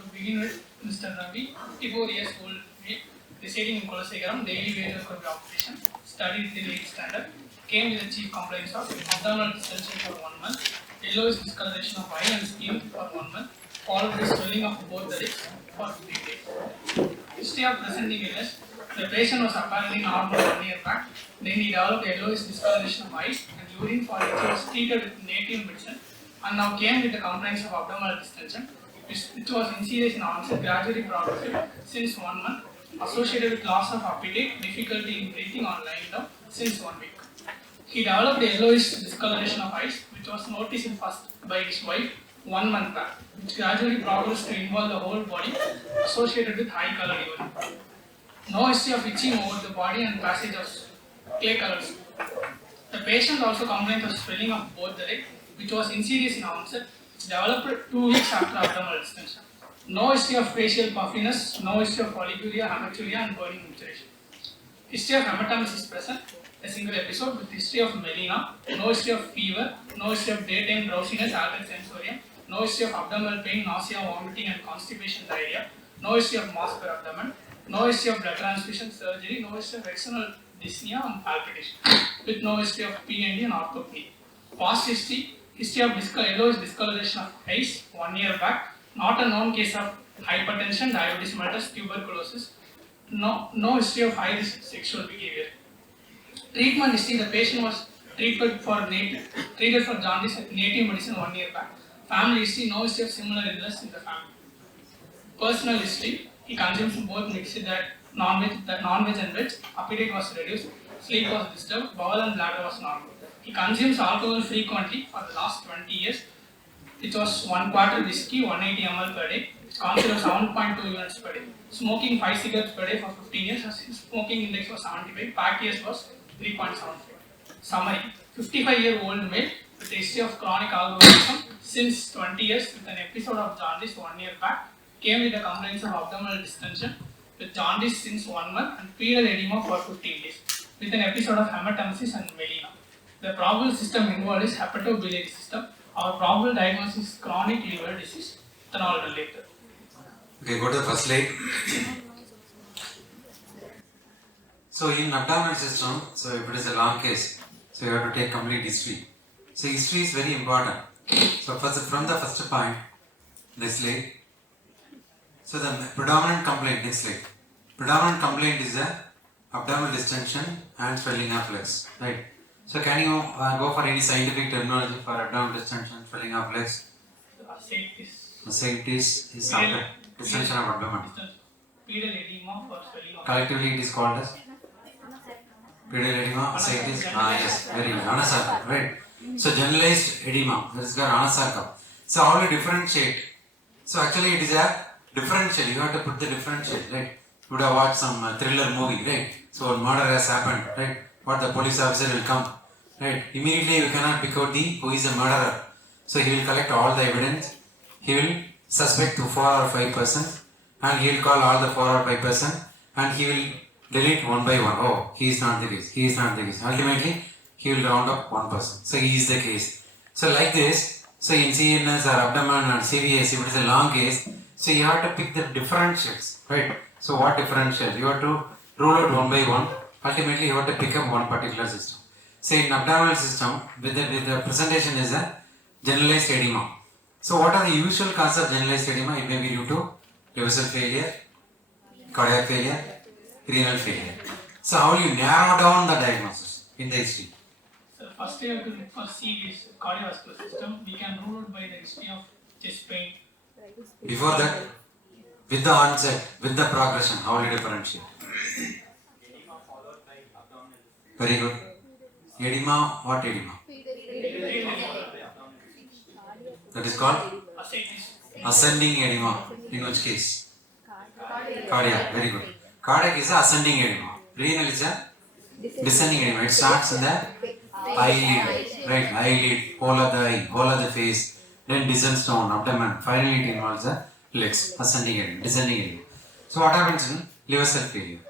to begin with, Mr. Ravi, 54 years old, residing in Kolasegaram, daily wage worker occupation, studied till 8th standard, came with the chief complaints of abdominal distension for 1 month, yellowish discoloration of eye and skin for 1 month, followed by swelling of both the legs for 3 days. History of presenting illness: the patient was apparently normal 1 year back, then he developed yellowish discoloration of eyes and urine for which was treated with native medicine, and now came with the complaints of abdominal distension, which was insidious in onset, gradually progressive since 1 month, associated with loss of appetite, difficulty in breathing or lying down since 1 week. He developed yellowish discoloration of eyes, which was noticed first by his wife 1 month back, which gradually progressed to involve the whole body, associated with high color urine. No history of itching over the body and passage of clay colors. The patient also complained of swelling of both the legs, which was insidious in onset, developed 2 weeks after abdominal distension. No history of facial puffiness, no history of polyuria, hematuria and burning maturation. History of hematemesis is present, a single episode with history of melena, no history of fever, no history of daytime drowsiness, altered sensorium, no history of abdominal pain, nausea, vomiting and constipation, diarrhea, no history of mass per abdomen, no history of blood transfusion, surgery, no history of external dyspnea and palpitation, with no history of PND and orthopnea. Past history of yellowish discoloration of eyes 1 year back, not a known case of hypertension, diabetes mellitus, tuberculosis, no history of high risk sexual behavior. Treatment history: the patient was treated for jaundice with native medicine 1 year back. Family history: no history of similar illness in the family. Personal history: he consumes both mixed non-veg and veg. Appetite was reduced, sleep was disturbed, bowel and bladder was normal. He consumes alcohol frequently for the last 20 years. It was 1 quarter whiskey, 180 ml per day. It's considered 7.2 units per day. Smoking 5 cigarettes per day for 15 years. His smoking index was 75. Pack years was 3.75. Summary: 55-year-old male with a history of chronic alcoholism since 20 years with an episode of jaundice 1 year back. Came with the complaints of abdominal distension with jaundice since 1 month and pedal edema for 15 days with an episode of hematemesis and melena. The probable system involved is hepatobiliary system. Our probable diagnosis is chronic liver disease, ethanol related. Okay, go to the first slide. So in abdominal system, so if it is a long case, so you have to take complete history. So history is very important. So from the first point, next slide. So the predominant complaint, next slide. Predominant complaint is a abdominal distension and swelling of legs, right? So can you go for any scientific terminology for abdominal distension, swelling of legs? Ascites is distension of abdomen. Pedal edema for swelling of Collectively it is called as pedal edema, ascites. Yes, very good. Anasarca, right? So generalized edema, that is called anasarca. So how to differentiate? So actually it is a differential. You have to put the differential, right? You would have watched some thriller movie, right? So a murder has happened, right? What the police officer will come, right? Immediately you cannot pick out who is the murderer. So he will collect all the evidence. He will suspect to 4 or 5%, and he will call all the 4 or 5%, and he will delete one by one. Oh, he is not the case. He is not the case. Ultimately, he will round up 1%. So he is the case. So like this. So in CNS or abdomen or CVS, if it is a long case, so you have to pick the differentials, right? So what differentials? You have to rule out one by one. Ultimately, you have to pick up one particular system. So in abdominal system, with the presentation is a generalized edema. So what are the usual causes of generalized edema? It may be due to liver cell failure, cardiac failure, renal failure. So how will you narrow down the diagnosis in the history? So first we have to look for serious cardiovascular system. We can rule out by the history of chest pain. Before that, with the onset, with the progression, how will you differentiate? Very good. Edema, what edema? That is called ascending edema. In which case? Cardiac. Very good. Cardiac is a ascending edema. Renal is a descending edema. It starts in the eyelid, right? Eyelid, whole of the eye, whole of the face, then descends down, abdomen. Finally, it involves the legs. Ascending edema, descending edema. So what happens in liver cell failure?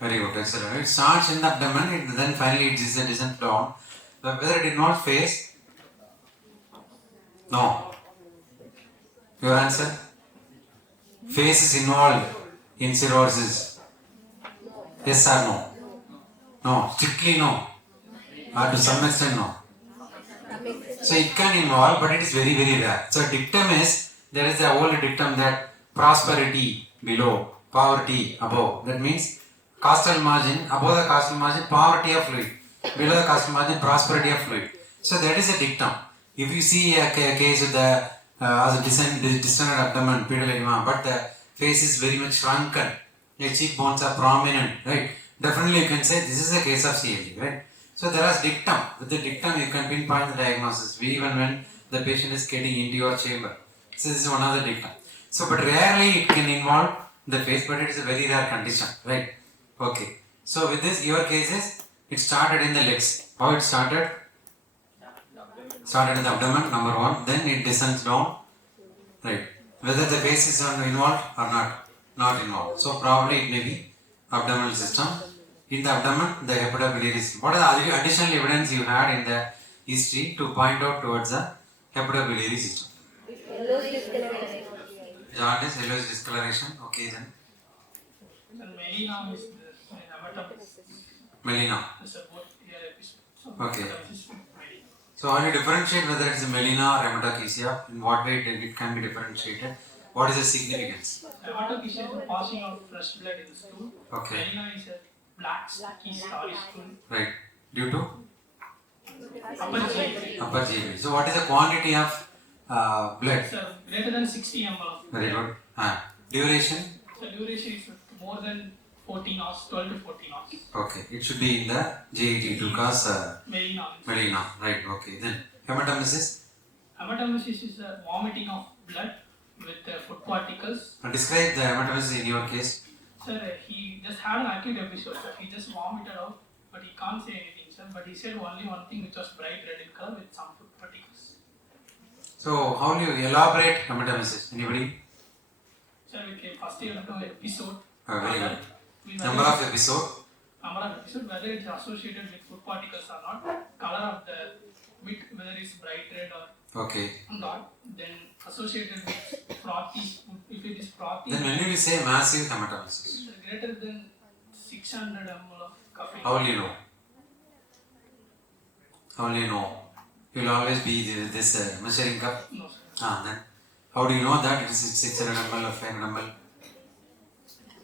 Very good, excellent. It starts in the abdomen, then finally it descends down. Whether it involves face? No. Your answer? Face is involved in cirrhosis. Yes or no? No. Strictly no. Or to some extent no. So it can involve, but it is very, very rare. So dictum is, there is a old dictum that prosperity below, poverty above. That means costal margin, above the costal margin, poverty of fluid. Below the costal margin, prosperity of fluid. So that is a dictum. If you see a case with the as a distended abdomen, pedal edema, but the face is very much shrunken, the cheekbones are prominent, right? Definitely you can say this is a case of CLD, right? So there is dictum. With the dictum you can pinpoint the diagnosis, even when the patient is getting into your chamber. So this is one of the dictum. So but rarely it can involve the face, but it is a very rare condition, right? Okay. So with this, your cases, it started in the legs. How it started? Started in the abdomen, number one, then it descends down, right? Whether the face is involved or not, not involved. So probably it may be abdominal system. In the abdomen, the hepatobiliary system. What are the additional evidence you had in the history to point out towards the hepatobiliary system? Jaundice, yellowish discoloration. Okay then. Melina is the hepatitis. Melina. It's a both here episode. Okay. So how do you differentiate whether it's a melina or hematochezia? In what way it can be differentiated? What is the significance? Hematochezia is the passing of fresh blood in the stool. Okay. Melina is a black sticky starry stool. Right. Due to? Upper GI. Upper GI. So what is the quantity of blood? It's greater than 60 ml. Very good. Duration? So duration is more than 14 hours, 12 to 14 hours. Okay. It should be in the GIT to cause Melina. melina. Right. Okay. Then hematemesis? Hematemesis is the vomiting of blood with food particles. Describe the hematemesis in your case. Sir, he just had an acute episode, sir. He just vomited out, but he can't say anything, sir. But he said only one thing, which was bright red in color with some food particles. So how do you elaborate hematemesis? Anybody? Sir, we came first year into episode. Very good. Number of episode? Number of episode, whether it's associated with food particles or not, color of the meat, whether it's bright red or okay. not, then associated with frothy food, if it is frothy. Then when you say massive hematemesis? Greater than 600 ml of caffeine. How will you know? How will you know? You will always be this measuring cup? No, sir. Then how do you know that it is 600 ml or 500 ml?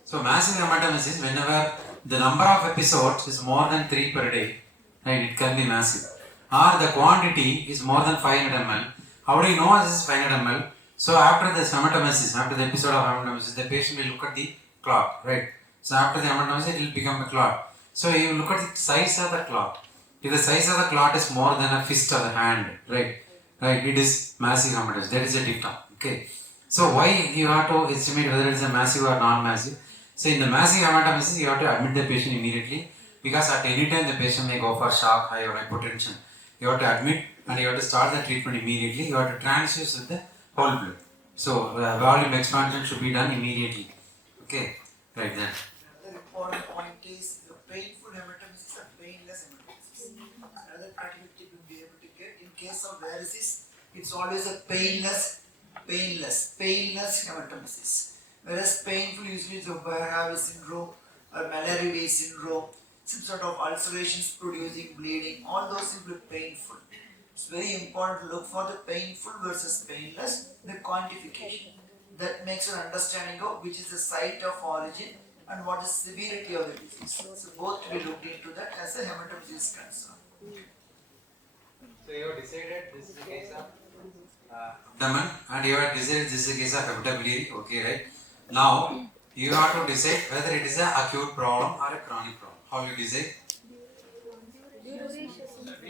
So massive hematemesis, whenever the number of episodes is more than 3 per day, right, it can be massive. Or the quantity is more than 500 ml. How do you know this is 500 ml? So after the hematemesis, after the episode of hematemesis, the patient will look at the clot, right? So after the hematemesis, it will become a clot. So you look at the size of the clot. If the size of the clot is more than a fist of the hand, right, it is massive hematemesis. That is a dictum. Okay. So why you have to estimate whether it is a massive or non-massive? So in the massive hematemesis, you have to admit the patient immediately, because at any time the patient may go for shock, high or hypotension. You have to admit and you have to start the treatment immediately. You have to transfuse with the whole blood. So volume expansion should be done immediately. Okay, right then. Another important point is the painful hematemesis and painless hematemesis. Another activity to be able to get in case of varices, it's always a painless hematemesis. Whereas painful usually is a Rajavel syndrome or Malarial syndrome, some sort of ulcerations producing bleeding, all those will be painful. It's very important to look for the painful versus painless, the quantification. That makes an understanding of which is the site of origin and what is severity of the disease. So both to be looked into that as a hematemesis is concerned. So you have decided this is a case of abdomen and you have decided this is a case of hepatobiliary, okay, right? Now you have to decide whether it is an acute problem or a chronic problem. How will you decide?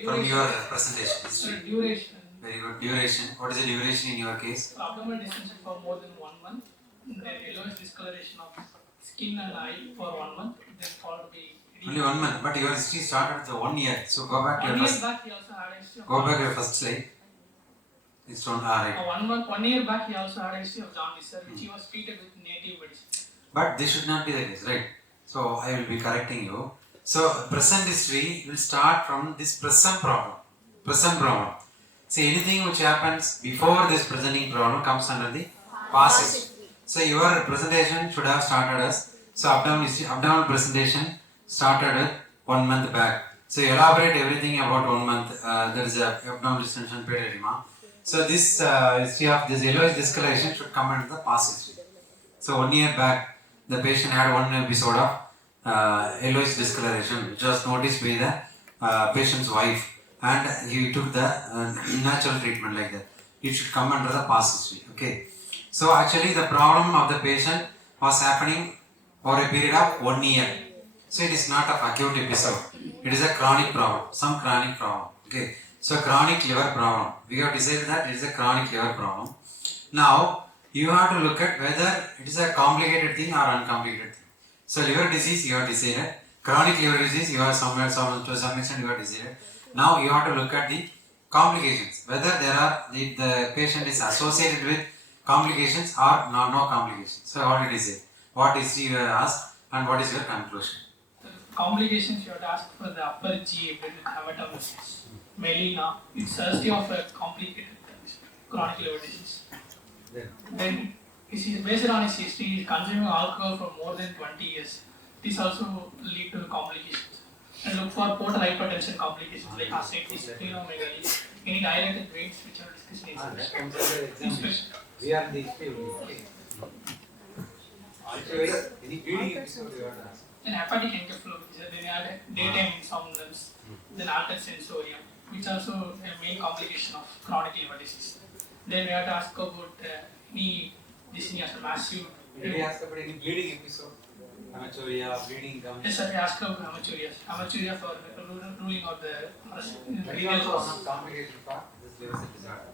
From your presentation history. Duration. Very good. Duration. What is the duration in your case? Abdominal distension for more than 1 month, then yellowish discoloration of skin and eye for 1 month, then followed by Only 1 month, but your history started with 1 year. So go back to 1 your year first. back he also had a history of Go back to your first slide. It's on right. 1 year back he also had a history of jaundice, sir, which he was treated with native medicine. But this should not be the case, right? So I will be correcting you. So present history will start from this present problem. Present problem. See, anything which happens before this presenting problem comes under the Past history. So your presentation should have started as, so abdominal presentation started with 1 month back. So you elaborate everything about 1 month. There is a abdominal distension period edema. So this history of this yellowish discoloration should come under the past history. So 1 year back, the patient had one episode of yellowish discoloration, which was noticed by the patient's wife, and he took the natural treatment like that. It should come under the past history. Okay. So actually, the problem of the patient was happening over a period of 1 year. So it is not of acute episode. It is a chronic problem, some chronic problem. Okay. So chronic liver problem. We have decided that it is a chronic liver problem. Now you have to look at whether it is a complicated thing or uncomplicated thing. So liver disease you have decided. Chronic liver disease you have to some extent you have decided. Now you have to look at the complications. Whether the patient is associated with complications or no complications. So I already said what is you asked and what is your conclusion. Complications you have to ask for the upper GA with hematemesis, melena. It's a history of a complicated chronic liver disease. Then based on his history, he is consuming alcohol for more than 20 years. This also lead to complications. And look for portal hypertension complications like ascites, splenomegaly, any dilated veins which are discussed in inspection. We are the okay. Any bleeding episode you have to ask. Then hepatic encephalopathy, then add daytime insomnolence, then altered sensorium, which also a main complication of chronic liver disease. Then we have to ask about any dyspnea, massive. Did we ask about any bleeding episode? Hematuria, bleeding gums? Yes, sir, we asked about hematuria. Hematuria for ruling out the renal cause. Complication for this liver cell disorder.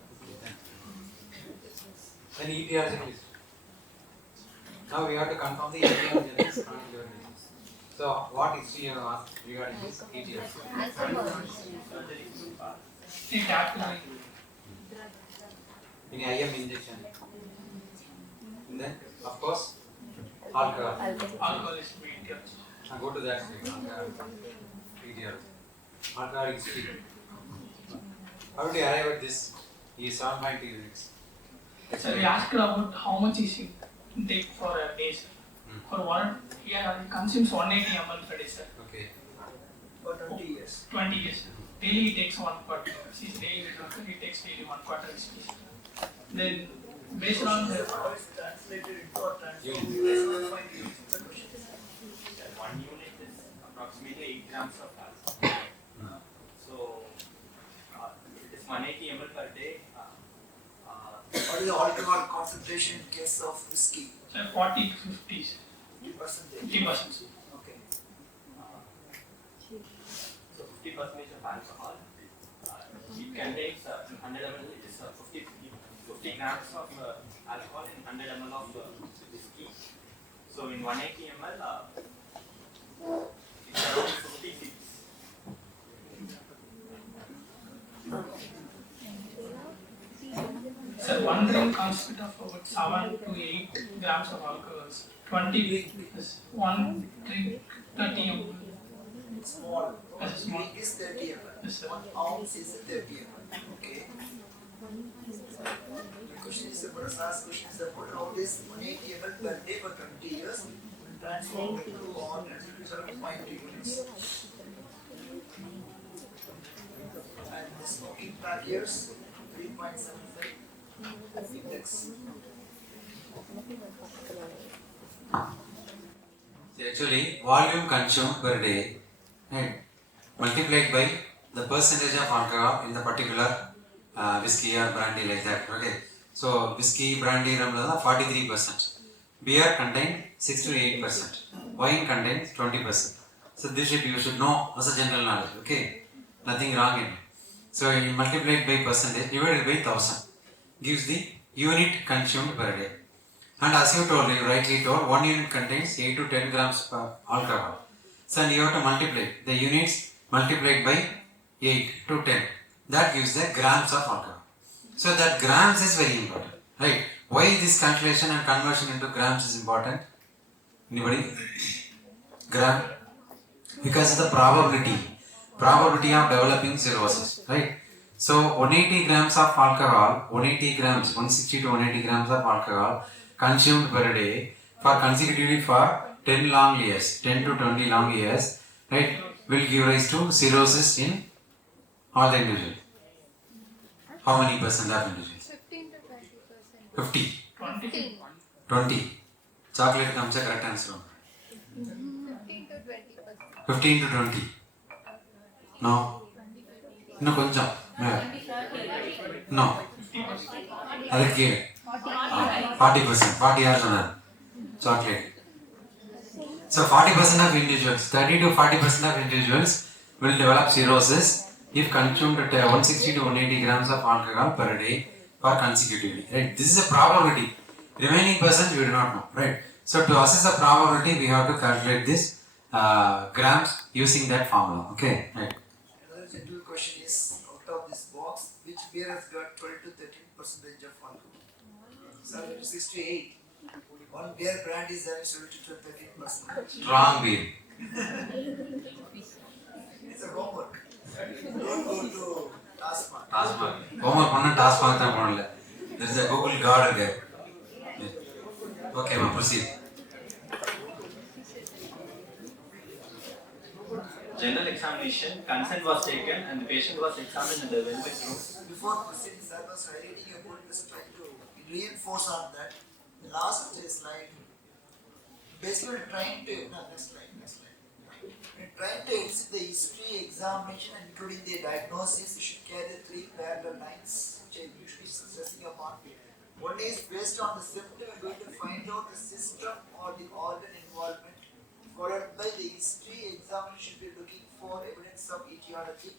Then etiological history. Now we have to confirm the etiology of this chronic liver disease. So what history you have asked regarding this etiology? In IM injection. And then of course alcohol. Alcohol is etiology. Now go to that etiology. Alcohol history. How do you arrive at this? He is 7.2 units. So we asked about how much is he take for a day, sir. For one, he consumes 180 ml per day, sir. Okay. For 20 years. 20 years. Daily he takes 1 quarter. He takes daily 1 quarter. Then based on the Translated into or translated One unit is approximately 8 grams of alcohol. So it is 180 ml per day. What is the alcohol concentration in case of whiskey? 40 to 50. 50%. 50%. Okay. So 50% of alcohol. It contains 100 ml. It is 50 grams of alcohol in 100 ml of whiskey. So in 180 ml, it's around 50 ccs. So one drink consists of about 7 to 8 grams of alcohol. 20 is 1 drink 30 ml. Small. As a small. Drink is 30 ml. Yes, sir. 1 ounce is 30 ml. Okay. The question is about last question is about how this 180 ml per day for 20 years will transform into or transfer to 0.2 units. And the smoking pack years 3.75 index. Actually, volume consumed per day, right, multiplied by the percentage of alcohol in the particular whiskey or brandy like that. Okay. So whiskey, brandy, rum 43%. Beer contains 6 to 8%. Wine contains 20%. So this you should know as a general knowledge. Okay. Nothing wrong in it. So you multiply it by percentage divided by 1000 gives the unit consumed per day. And as you rightly told, 1 unit contains 8 to 10 grams of alcohol. So you have to multiply the units multiplied by 8 to 10. That gives the grams of alcohol. So that grams is very important, right? Why this calculation and conversion into grams is important? Anybody? Gram? Because of the probability of developing cirrhosis, right? So 180 grams of alcohol, 160 to 180 grams of alcohol consumed per day for consecutively for 10 long years, 10 to 20 long years, right, will give rise to cirrhosis in all the individuals. How many percent of individuals? 15 to 20%. 50. 15. 20. Chocolate comes a correct answer. 15 to 20%. 15 to 20. No. No, konjam. No. ಅದಕ್ಕೆ 40%. 40 years on chocolate. So 40% of individuals, 30 to 40% of individuals will develop cirrhosis if consumed at 160 to 180 grams of alcohol per day for consecutively. Right? This is a probability. Remaining percent we do not know. Right? So to assess the probability, we have to calculate this grams using that formula. Okay. Right. Another general question is, out of this box, which beer has got 12 to 13% of alcohol? 7 to 68. One beer brand is having 70 to 13%. Strong beer. It's a homework. Don't go to taskmark. Taskmark. Homework panna taskmark than panala. There is a Google guard there. Okay, ma proceed. General examination, consent was taken and the patient was examined in the velvet room. Before proceeding, sir was highlighting a point, just trying to reinforce on that. The last slide, basically we're trying to, no, next slide. We're trying to elicit the history, examination, and including the diagnosis. We should carry the 3 parallel lines, which I usually stressing upon. One is based on the symptom, we're going to find out the system or the organ involvement, followed by the history. Examiner should be looking for evidence of etiology,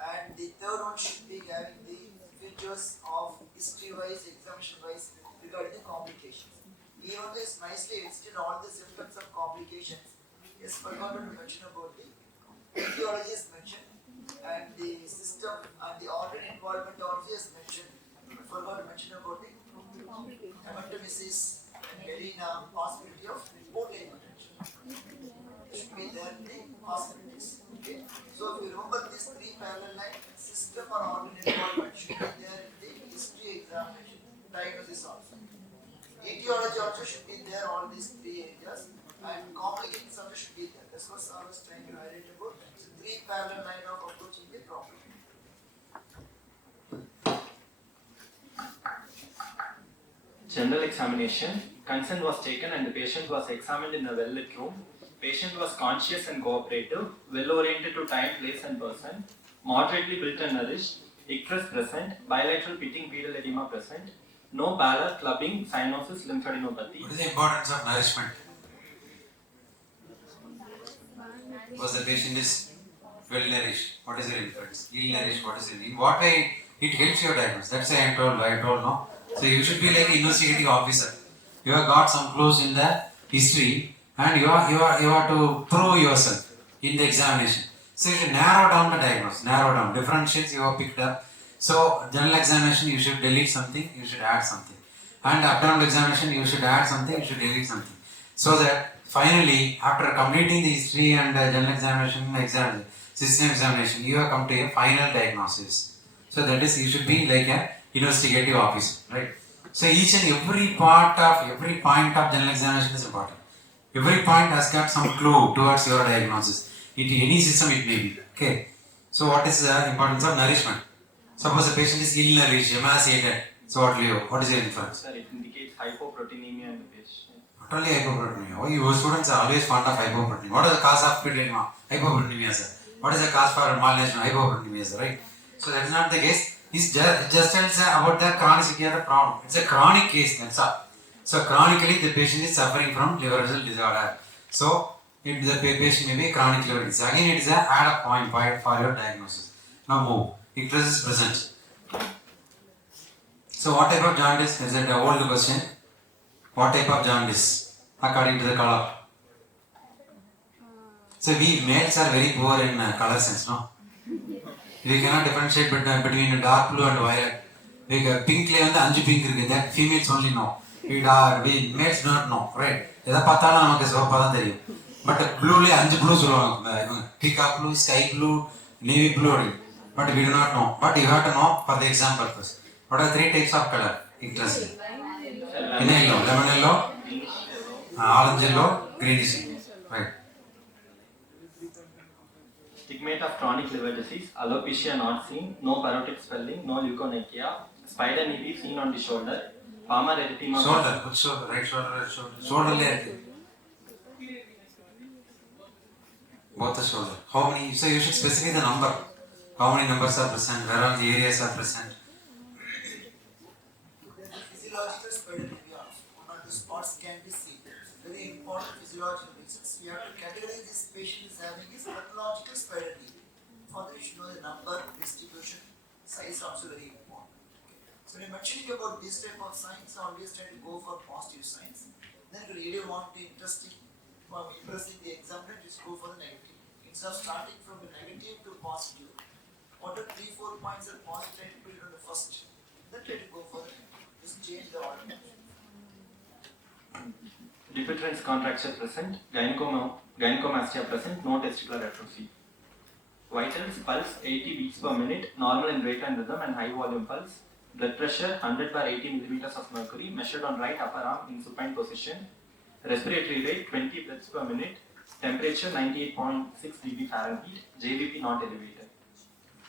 and the third one should be having the features of history-wise, examination-wise regarding the complications. Even though it's nicely listed all the symptoms of complications, it's forgotten to mention about the etiology is mentioned, and the system and the organ involvement also is mentioned. Forgot to mention about the hematemesis and melena, possibility of portal hypertension. Should be there in the possibilities. Okay. So if you remember these 3 parallel lines, system or organ involvement should be there in the history, examination, diagnosis also. Etiology also should be there, all these 3 areas, and complicating subject should be there. That's what I was trying to highlight about. So 3 parallel line of approaching the problem. General examination, consent was taken and the patient was examined in a well-lit room. Patient was conscious and cooperative, well-oriented to time, place and person, moderately built and nourished, icterus present, bilateral pitting pedal edema present, no pallor, clubbing, cyanosis, lymphadenopathy. What is the importance of nourishment? Because the patient is well nourished. What is the difference? Ill nourished, what is it? In what way it helps your diagnosis? That's why I told no. So you should be like an investigating officer. You have got some clues in the history, and you have to prove yourself in the examination. So you should narrow down the diagnosis, differentials you have picked up. So general examination you should delete something, you should add something, and abdominal examination you should add something, you should delete something. So that finally, after completing the history and general examination, system examination, you have come to a final diagnosis. So that is, you should be like a investigative officer, right? So each and every point of general examination is important. Every point has got some clue towards your diagnosis. In any system it may be. Okay. So what is the importance of nourishment? Suppose a patient is ill nourished, emaciated. So what is your inference? Sir, it indicates hypoproteinemia in the patient. Not only hypoproteinemia. Oh, your students are always fond of hypoproteinemia. What is the cause of hypoproteinemia, sir? What is the cause for malnutrition? Hypoproteinemia, sir, right? So that is not the case. It's just tells about the chronicity of the problem. It's a chronic case, that's all. So chronically the patient is suffering from liver vessel disorder. So if the patient may be chronic liver disease. Again it is a add-up point for your diagnosis. Now move. Icterus is present. So what type of jaundice? Is it an old question? What type of jaundice? According to the color. So we males are very poor in color sense, no? We cannot differentiate between dark blue and violet. Pink and the pink, that females only know. We males do not know, right? But blue, blue, peacock blue, sky blue, navy blue. but we do not know. But you have to know for the exam purpose. What are 3 types of color? Interesting. Yellow, lemon yellow, orange yellow, greenish yellow. Right. Stigmate of chronic liver disease, alopecia not seen, no parotid swelling, no leukonychia, spider nevi seen on the shoulder, palmar erythema. Shoulder, which shoulder? Right shoulder, right shoulder. Shoulder layer. Both the shoulder. How many? So you should specify the number. How many numbers are present? Where all the areas are present? Physiological spider nevi also. One or two spots can be seen. Very important physiological reasons. We have to categorize this patient is having is pathological spider nevi. For that, you should know the number, distribution, size also very important. Okay. So when you're mentioning about this type of signs, always try to go for positive signs. Then if you really want the impressing the examiner, just go for the negative. Instead of starting from the negative to positive, what are 3-4 points are positive, try to put it on the first. Then try to go for the negative. Just change the order. Dippetrans contracture present, gynecomastia present, no testicular atrophy. Vitals, pulse 80 beats per minute, normal in rate and rhythm and high volume pulse. Blood pressure 100/80 millimeters of mercury measured on right upper arm in supine position. Respiratory rate 20 breaths per minute. Temperature 98.6 dB Fahrenheit. JVP not elevated.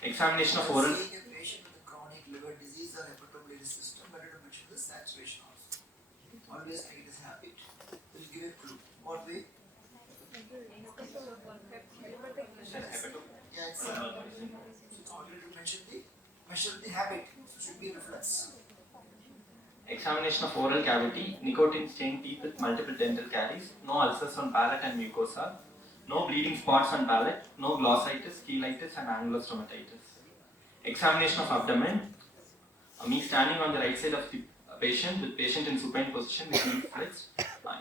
Examination of oral. Seeing a patient with a chronic liver disease or hepatobiliary system, better to mention the saturation also. Always make it as habit. Will give a clue. What way? Yeah, it's already to mention the measure the habit. So should be reflex. Examination of oral cavity, nicotine stained teeth with multiple dental caries, no ulcers on palate and mucosa, no bleeding spots on palate, no glossitis, cheilitis and angulostomatitis. Examination of abdomen, me standing on the right side of the patient with patient in supine position with knees flexed.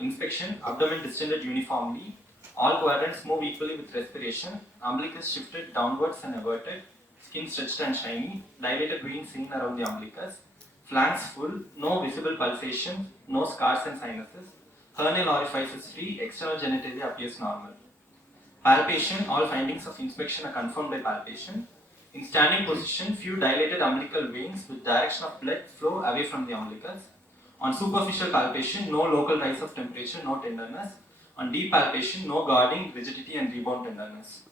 Inspection, abdomen distended uniformly, all quadrants move equally with respiration, umbilicus shifted downwards and everted, skin stretched and shiny, dilated veins seen around the umbilicus. Flanks full, no visible pulsation, no scars and sinuses. Hernial orifice is free, external genitalia appears normal. Palpation, all findings of inspection are confirmed by palpation. In standing position, few dilated umbilical veins with direction of blood flow away from the umbilicus. On superficial palpation, no local rise of temperature, no tenderness. On deep palpation, no guarding, rigidity and rebound tenderness.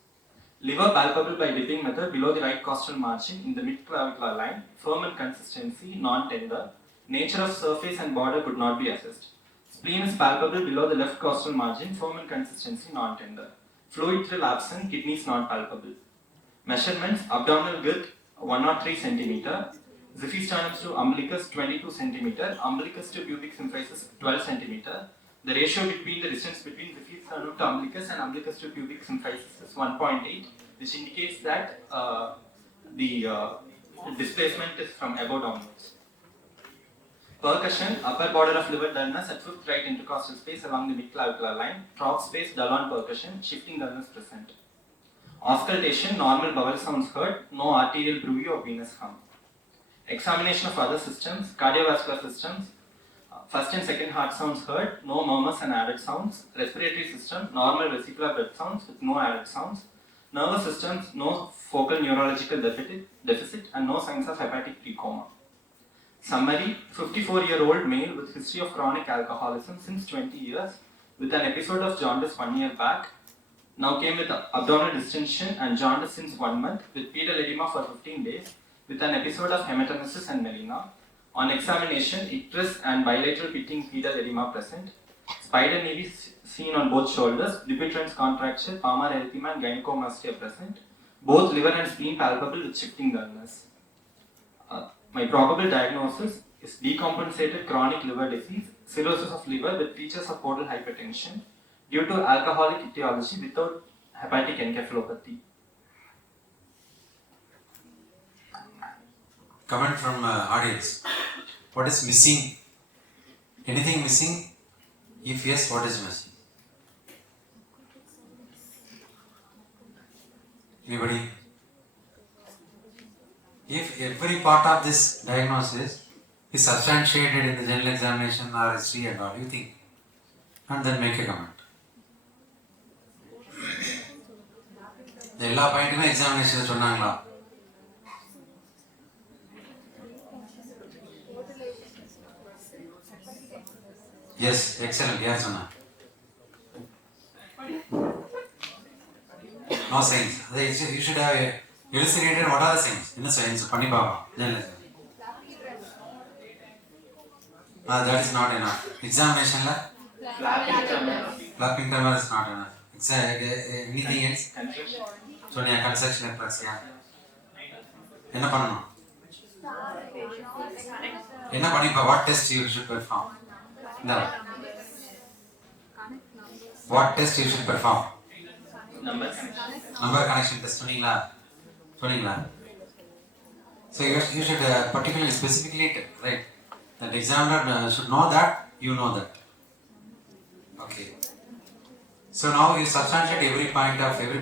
Liver palpable by dipping method below the right costal margin in the mid-clavicular line, firm in consistency, non-tender. Nature of surface and border could not be assessed. Spleen is palpable below the left costal margin, firm in consistency, non-tender. Fluid thrill absent, kidneys not palpable. Measurements, abdominal girth 103 cm, xiphisternum to umbilicus 22 cm, umbilicus to pubic symphysis 12 cm. The ratio between the distance between xiphisternum to umbilicus and umbilicus to pubic symphysis is 1.8, which indicates that the displacement is from above downwards. Percussion, upper border of liver dullness at 5th right intercostal space along the mid-clavicular line, trough space dull on percussion, shifting dullness present. Auscultation, normal bowel sounds heard, no arterial bruit or venous hum. Examination of other systems, cardiovascular systems, first and second heart sounds heard, no murmurs and added sounds. Respiratory system, normal vesicular blood sounds with no added sounds. Nervous systems, no focal neurological deficit and no signs of hepatic precoma. Summary, 54-year-old male with history of chronic alcoholism since 20 years with an episode of jaundice 1 year back. Now came with abdominal distension and jaundice since 1 month with pedal edema for 15 days with an episode of hematemesis and melena. On examination, icterus and bilateral pitting pedal edema present. Spider nevi seen on both shoulders, Dupuytren's contracture, palmar erythema and gynecomastia present. Both liver and spleen palpable with shifting dullness. My probable diagnosis is decompensated chronic liver disease, cirrhosis of liver with features of portal hypertension due to alcoholic etiology without hepatic encephalopathy. Comment from audience. What is missing? Anything missing? If yes, what is missing? Anybody? If every part of this diagnosis is substantiated in the general examination or history and all, you think, and then make a comment. எல்லா பாயிண்ட்டுமே examination சொன்னாங்களா? Yes, excellent. Yes, Anna. No science. You should have elucidated what are the science. In the science, Pani Baba. That is not enough. Examination la? Flapping terminal is not enough. Anything else? So, construction praxia. என்ன பண்ணணும்? என்ன பண்ணிப்பா? What test you should perform? No. What test you should perform? Number connection test சொன்னீங்களா? So you should particularly specifically right. That examiner should know that you know that. Okay. So now you substantiate every part of your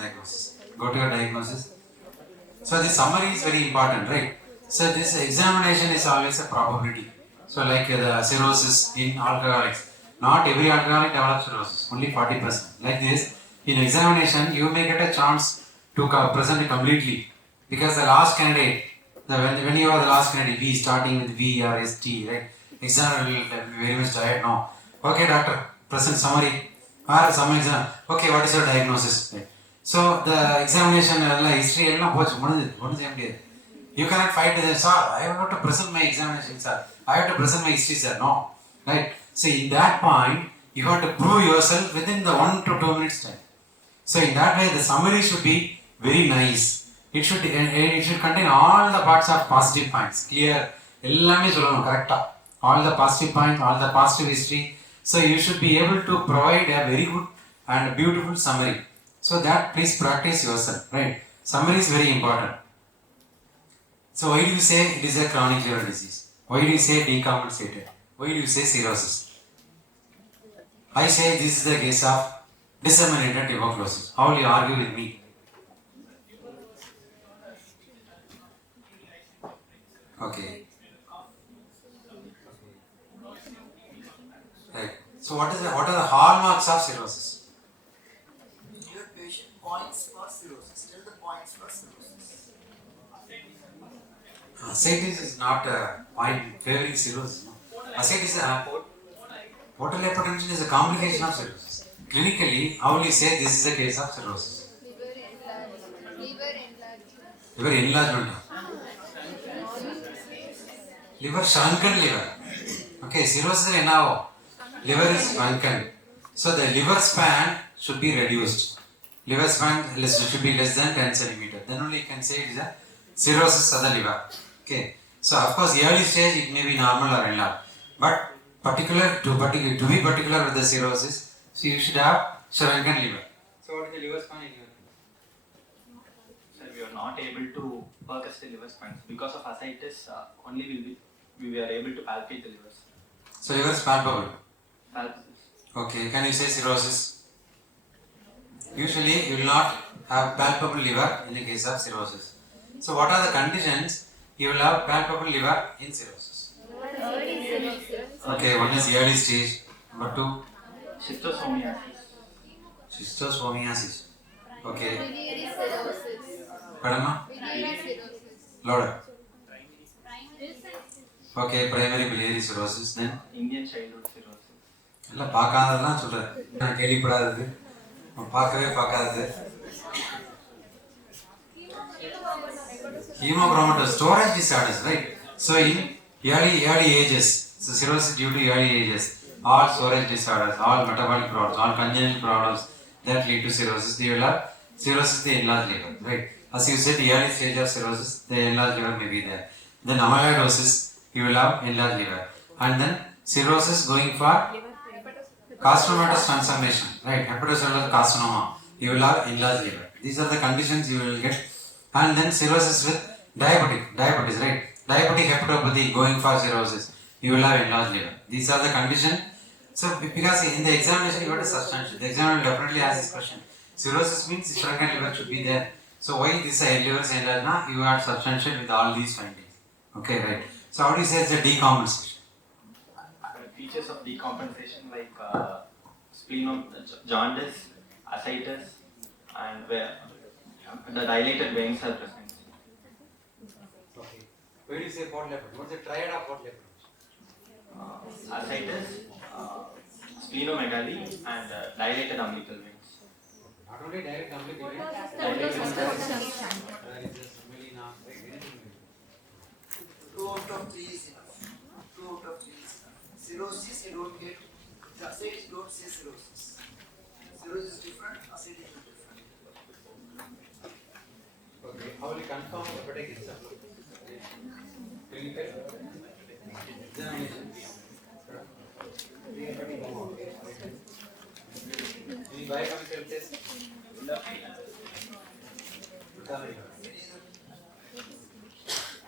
diagnosis. Go to your diagnosis. So this summary is very important, right? So this examination is always a probability. So like the cirrhosis in alcoholics, not every alcoholic develops cirrhosis, only 40%. Like this, in examination you may get a chance to present it completely, because the last candidate, when you are the last candidate, V starting with V or ST, right? Examiner will be very much tired. No, okay doctor, present summary or some exam. Okay, what is your diagnosis? Right? So the examination history you cannot fight with them, sir. I have to present my examination, sir. I have to present my history, sir. No, right? So in that point, you have to prove yourself within the 1 to 2 minutes time. So in that way, the summary should be very nice. It should contain all the parts of positive points. Clear. Correct. All the positive points, all the positive history. So you should be able to provide a very good and beautiful summary. So that please practice yourself, right? Summary is very important. So why do you say it is a chronic liver disease? Why do you say decompensated? Why do you say cirrhosis? I say this is the case of disseminated tuberculosis. How will you argue with me? Okay. Right. So what are the hallmarks of cirrhosis? Your patient points for cirrhosis. Tell the points for cirrhosis. Ascites is not a point favoring cirrhosis. No. Ascites portal hypertension is a complication of cirrhosis. Clinically, how will you say this is a case of cirrhosis? Liver enlargement. Liver shrunken liver. Okay, cirrhosis is now liver is shrunken. So the liver span should be reduced. Liver span should be less than 10 centimeter. Then only you can say it is a cirrhosis of the liver. Okay. So of course, early stage it may be normal or enlarged, but to be particular with the cirrhosis, so you should have shrunken liver. So what is the liver span in here? Sir, we are not able to percuss the liver spines because of ascites. Only we were able to palpate the livers. So liver is palpable. Palpables. Okay. Can you say cirrhosis? Usually you will not have palpable liver in the case of cirrhosis. So what are the conditions you will have palpable liver in cirrhosis? Okay, one is early stage. Number 2, schistosomiasis. Okay. Padama? Louder. Okay, primary biliary cirrhosis. Then Indian childhood cirrhosis. எல்லாம் பார்க்காததெல்லாம் சொல்கிறேன், நான் கேள்விப்படாதது, பார்க்கவே பார்க்காதது. Hemochromatosis, storage disorders, right? So in early ages, so cirrhosis due to early ages, all storage disorders, all metabolic problems, all congenital problems that lead to cirrhosis, they will have cirrhosis, the enlarged liver, right? As you said, the early stage of cirrhosis, the enlarged liver may be there. Then amyloidosis, you will have enlarged liver. And then cirrhosis going for carcinomatous transformation, right? Hepatocellular carcinoma, you will have enlarged liver. These are the conditions you will get. And then cirrhosis with diabetes, right? Diabetic hepatopathy going for cirrhosis, you will have enlarged liver. These are the conditions. So because in the examination you got a substantial, the examiner will definitely ask this question. Cirrhosis means shrunken liver should be there. So why this liver is enlarged? Now you are substantial with all these findings. Okay, right. So how do you say it's a decompensation? Features of decompensation like jaundice, ascites, and where the dilated veins are present. Okay. Where do you say port leopard? What's the triad of port leopard? Ascites, splenomegaly and dilated umbilical veins. Not only direct umbilical vein, Dilated Two out of three is enough. 2 out of 3 is enough. Cirrhosis, you don't get. The ascites, you don't say cirrhosis. Cirrhosis is different, ascites is different. Okay, how will you confirm hepatic itself? Clinical examination. Any biochemical test?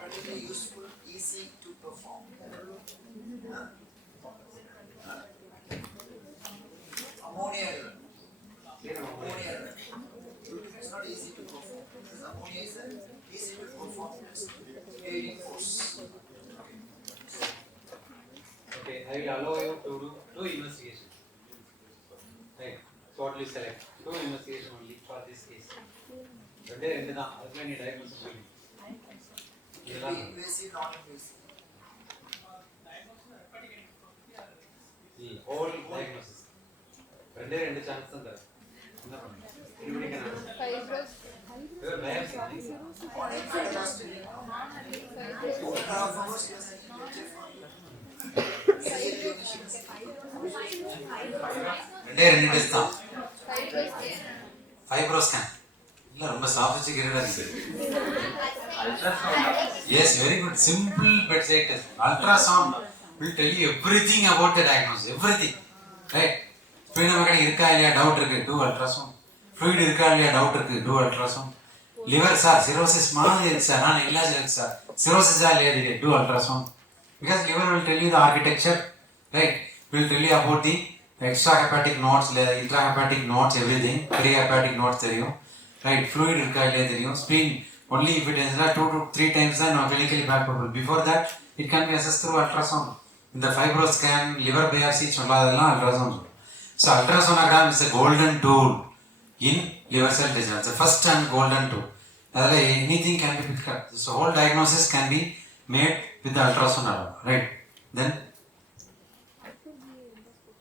Particularly useful, easy to perform. Ammonia. Ammonia. It's not easy to perform. Because ammonia is an easy to perform test. Aiding force. Okay, I will allow you to do 2 investigations. Right. So what will you select? 2 investigations only for this case. ரெண்டு தான் அதுக்கு நீ diagnosis பண்ணி இதெல்லாம் Invasive, non-invasive. Whole diagnosis ரெண்டு chance தான் தரேன் என்ன பண்ணுங்க இன்னொரு கேன் Fibros. பயாப்சி ரெண்டு டெஸ்ட் தான் ஃபைப்ரோ ஸ்கேன் இல்ல ரொம்ப சாஃபிஸ்டிகேட்டடா இருக்கு Ultrasound. Yes, very good. Simple bedside test. Ultrasound will tell you everything about the diagnosis. Everything. Right? Splenomegaly இருக்கா இல்லையா டவுட் இருக்கு, do ultrasound. Fluid இருக்கா இல்லையா டவுட் இருக்கு, do ultrasound. Liver sir cirrhosis மாதிரி இருக்கு சார், நான் இல்லாஜ் இருக்கு சார், cirrhosis இல்லையா இருக்கு, do ultrasound. Because liver will tell you the architecture, right? Will tell you about the extrahepatic nodes, intrahepatic nodes, everything. Perihepatic nodes தெரியும். Right? Fluid இருக்கா இல்லையா தெரியும். Spleen only if it is 2 to 3 times then clinically palpable. Before that, it can be assessed through ultrasound. In the fibro scan, liver biopsy, சொல்லாதெல்லாம் ultrasound. So ultrasonogram is a golden tool in liver cell disease. It's the first and golden tool. Anything can be picked up. So whole diagnosis can be made with the ultrasonogram, right? Then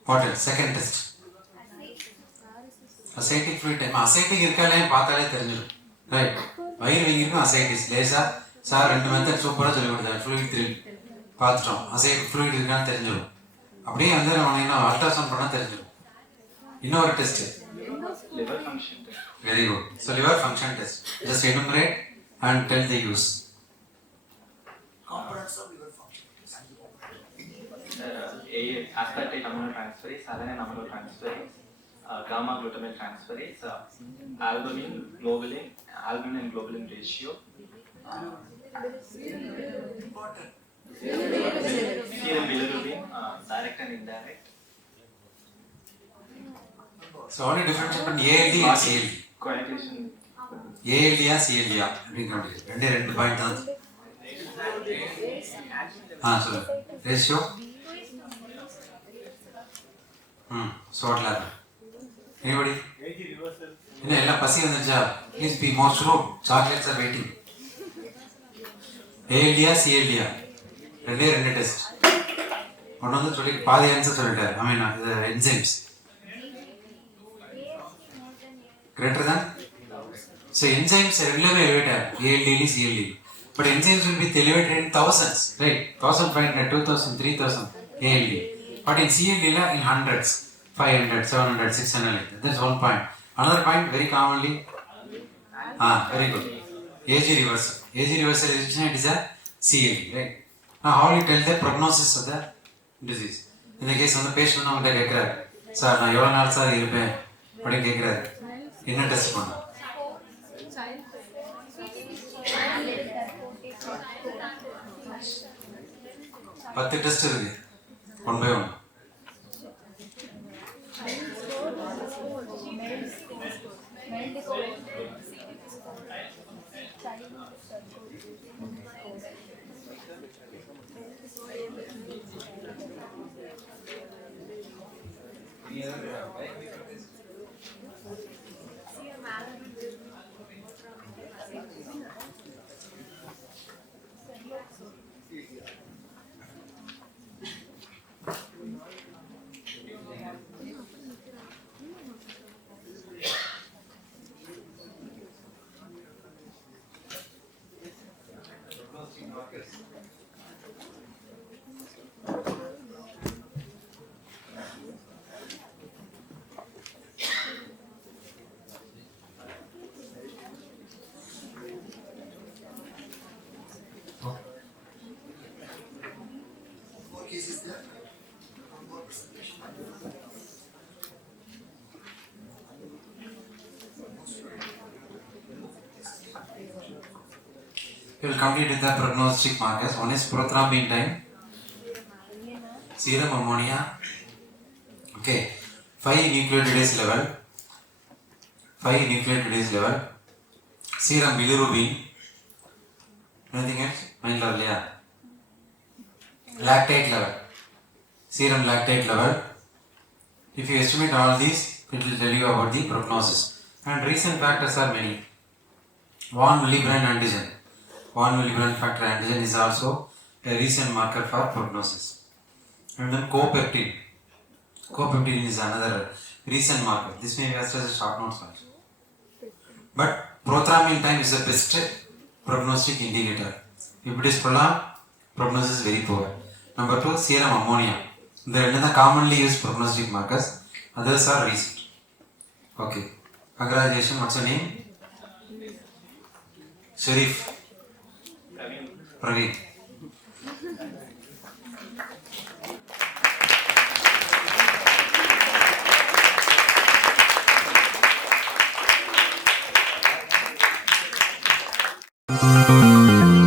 what else? Second test. Ascitic fluid time. Ascitic இருக்காலே பார்த்தாலே தெரிஞ்சிடும். Right? வயிறு வீங்கிருக்கும் ascites. லேசா sir 2 method சூப்பரா சொல்லி கொடுத்தாரு. fluid thrill பார்த்துட்டோம். ascitic fluid இருக்கான்னு தெரிஞ்சிடும். அப்படியே வந்து நம்ம இன்னும் அல்ட்ராசவுண்ட் பண்ணா தெரிஞ்சிடும். இன்னொரு test. Liver function test. Very good. So liver function test. Just enumerate and tell the use. Components of liver function. Aspartate aminotransferase, alanine aminotransferase, gamma glutamate transferase, albumin and globulin ratio, Important. serum bilirubin, direct and indirect, So only difference between ALD and CLD. coagulation, ALD या CLD அப்படிங்கிற ரெண்டு point தான். சொல்லு ratio short lab anybody என்ன எல்லாம் பசி வந்துச்சா please be most room chocolates are waiting ஏஎல்டியா சிஎல்டியா ரெண்டு டெஸ்ட் ஒன்று வந்து சொல்லி பாதி ஆன்சர் சொல்லிட்டாரு ஐ மீன் இது என்சைம்ஸ் கிரேட்டர் தான் ஸோ என்சைம்ஸ் ரெண்டுமே எலிவேட் ஆகும் ஏஎல்டிலையும் CLT but enzymes will be elevated in thousands, right? 1500, 2000, 3000 ALD. But in CLD in hundreds, 500, 700, 600 like that. That's one point. Another point very commonly, very good. AG reversal. AG reversal is it is a CLD, right? Now how will you tell the prognosis of the disease? In the case of the patient, நம்ம கேட்கிறாரு sir நான் எவ்வளோ நாள் sir இருப்பேன் அப்படின்னு கேட்கிறாரு என்ன test பண்ண 10 டெஸ்ட் இருக்கு 1 by 1. We will complete with the prognostic markers. One is prothrombin time, serum ammonia, okay, 5 nucleotidase level, serum bilirubin, anything else? Mind level, yeah. Lactate level, serum lactate level. If you estimate all these, it will tell you about the prognosis. And recent factors are many. Von Willebrand antigen. Von Willebrand factor antigen is also a recent marker for prognosis. And then copeptin. Copeptin is another recent marker. This may be as a short notes also. But prothrombin time is the best prognostic indicator. If it is prolonged, prognosis is very poor. Number 2, serum ammonia. They are commonly used prognostic markers. Others are recent. Okay. Congratulations. What's your name? Sharif. Praveen. Thank you.